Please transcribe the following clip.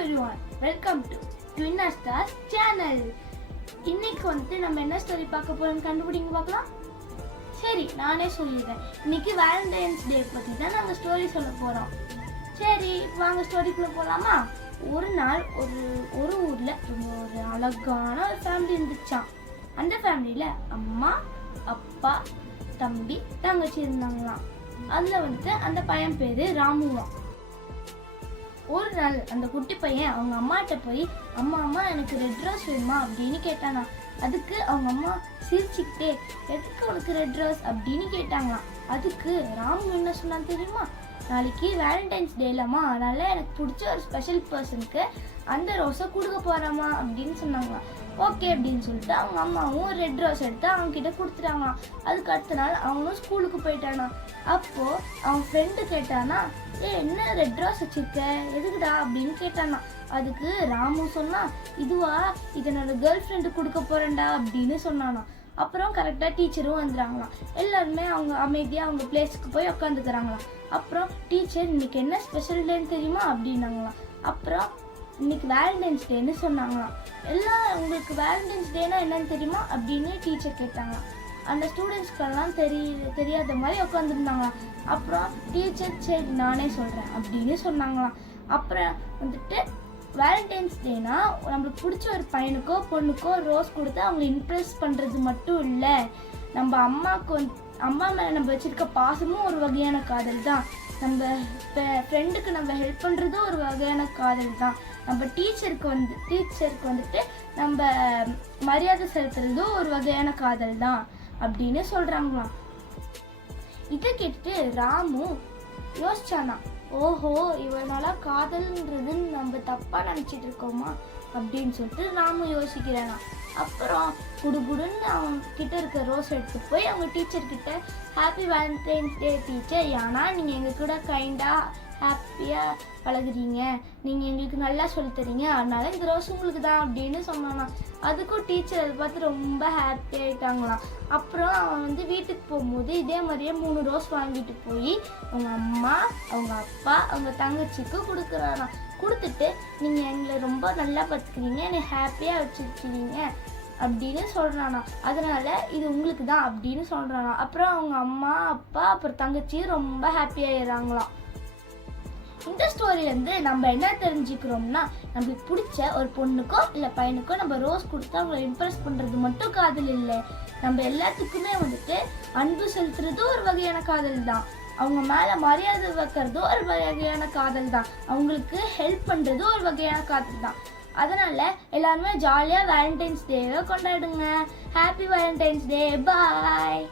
everyone, welcome to Twin Stars channel. இன்னைக்கு வந்து நம்ம என்ன ஸ்டோரி பார்க்க போறோம்னு கண்டுபிடிங்க பார்க்கலாம். சரி, நானே சொல்லிடுறேன். இன்னைக்கு வேலண்டைன்ஸ் டே பத்தி தான் நாங்க ஸ்டோரி சொல்ல போறோம். சரி, வாங்க ஸ்டோரிக்குள்ள போலாமா? ஒரு நாள் ஒரு ஊர்ல ஒரு அழகான ஒரு ஃபேமிலி இருந்துச்சாம். அந்த ஃபேமிலியில அம்மா, அப்பா, தம்பி, தங்கச்சி இருந்தாங்களாம். அதுல வந்து அந்த பையன் பேரு ராமுவாம். ஒரு நாள் அந்த குட்டி பையன் அவங்க அம்மாட்ட போய் அம்மா எனக்கு ரெட் ரோஸ் வேணுமா அப்படின்னு கேட்டானா. அதுக்கு அவங்க அம்மா சிரிச்சுக்கிட்டே எதுக்கு உனக்கு ரெட் ரோஸ் அப்படின்னு கேட்டாங்களாம். அதுக்கு ராமு என்ன சொன்னான்னு தெரியுமா? நாளைக்கு வேலண்டைன்ஸ் டே இல்லாமா, அதனால எனக்கு பிடிச்ச ஒரு ஸ்பெஷல் பர்சனுக்கு அந்த ரோஸை கொடுக்க போறாமா அப்படின்னு சொன்னாங்களாம். ஓகே அப்படின்னு சொல்லிட்டு அவங்க அம்மாவும் ரெட் ரோஸ் எடுத்து அவங்க கிட்ட கொடுத்துட்டாங்களாம். அதுக்கு அடுத்த நாள் அவனும் ஸ்கூலுக்கு போயிட்டானா. அப்போ அவன் ஃப்ரெண்டு கேட்டானா, என்ன ரெட் ரோஸ் வச்சிருக்க, எதுக்குடா அப்படின்னு கேட்டானா. அதுக்கு ராமு சொன்னா, இதுவா, இது என்னோட கேர்ள் ஃப்ரெண்டு கொடுக்க போறேன்டா அப்படின்னு சொன்னானா. அப்புறம் கரெக்டாக டீச்சரும் வந்துடுறாங்களாம். எல்லாருமே அவங்க அமைதியாக அவங்க பிளேஸுக்கு போய் உட்காந்துக்கிறாங்களாம். அப்புறம் டீச்சர் இன்னைக்கு என்ன ஸ்பெஷல் டேன்னு தெரியுமா அப்படின்னாங்களாம். அப்புறம் இன்னைக்கு வேலண்டைன்ஸ் டேன்னு சொன்னாங்களாம். எல்லாம் உங்களுக்கு வேலண்டைன்ஸ் டேனா என்னன்னு தெரியுமா அப்படின்னு டீச்சர் கேட்டாங்களாம். அந்த ஸ்டூடெண்ட்ஸ்க்கெல்லாம் தெரியாத மாதிரி உட்காந்துருந்தாங்களாம். அப்புறம் டீச்சர் சரி நானே சொல்கிறேன் அப்படின்னு சொன்னாங்களாம். அப்புறம் வந்துட்டு வேலண்டைன்ஸ் டேனா நம்மளுக்கு பிடிச்ச ஒரு பையனுக்கோ பொண்ணுக்கோ ரோஸ் கொடுத்து அவங்களை இம்ப்ரெஸ் பண்ணுறது மட்டும் இல்லை, நம்ம அம்மா மேலே நம்ம வச்சுருக்க பாசமும் ஒரு வகையான காதல் தான். நம்ம ஃப்ரெண்டுக்கு நம்ம ஹெல்ப் பண்ணுறதும் ஒரு வகையான காதல் தான். நம்ம டீச்சருக்கு வந்துட்டு நம்ம மரியாதை செலுத்துறதும் ஒரு வகையான காதல் தான் அப்படின்னு சொல்கிறாங்களாம். இதை கேட்டுட்டு ராமு யோசிச்சானா, ஓஹோ, இவனால காதல்ன்றது நம்ம தப்பாக நினச்சிட்டு இருக்கோமா அப்படின்னு சொல்லிட்டு ராமு யோசிக்கிறானா. அப்புறம் குடுகுடுன்னு அவங்க கிட்ட இருக்க ரோஸ் எடுத்து போய் அவங்க டீச்சர்கிட்ட, ஹாப்பி வேலண்டைன்ஸ் டே டீச்சர், ஏன்னா நீங்கள் எங்கள் கூட கைண்டாக ஹாப்பியாக பழகுறீங்க, நீங்கள் எங்களுக்கு நல்லா சொல்லித்தரீங்க, அதனால இந்த ரோஸ் உங்களுக்கு தான் அப்படின்னு சொன்னானா. அதுக்கும் டீச்சர் அதை பார்த்து ரொம்ப ஹாப்பி ஆகிட்டாங்களாம். அப்புறம் அவன் வந்து வீட்டுக்கு போகும்போது இதே மாதிரியே 3 ரோஸ் வாங்கிட்டு போய் அவங்க அம்மா, அவங்க அப்பா, அவங்க தங்கச்சிக்கு கொடுக்குறானா. கொடுத்துட்டு நீங்கள் எங்களை ரொம்ப நல்லா பார்த்துக்கிறீங்க, என்னை ஹாப்பியாக வச்சுருக்கிறீங்க அப்படின்னு சொல்கிறானா. அதனால இது உங்களுக்கு தான் அப்படின்னு சொல்கிறானா. அப்புறம் அவங்க அம்மா, அப்பா, அப்புறம் தங்கச்சி ரொம்ப ஹாப்பியாகிடுறாங்களாம். இந்த ஸ்டோரியிலேருந்து நம்ம என்ன தெரிஞ்சுக்கிறோம்னா, நம்மளுக்கு பிடிச்ச ஒரு பொண்ணுக்கோ இல்லை பையனுக்கோ நம்ம ரோஸ் கொடுத்து அவங்களை இம்ப்ரெஸ் பண்ணுறது மட்டும் காதல் இல்லை, நம்ம எல்லாத்துக்குமே வந்துட்டு அன்பு செலுத்துறதும் ஒரு வகையான காதல் தான். அவங்க மேலே மரியாதை வைக்கிறதும் ஒரு வகையான காதல் தான். அவங்களுக்கு ஹெல்ப் பண்ணுறதும் ஒரு வகையான காதல் தான். அதனால எல்லாருமே ஜாலியாக வேலண்டைன்ஸ் டேவை கொண்டாடுங்க. ஹாப்பி வேலண்டைன்ஸ் டே, பாய்.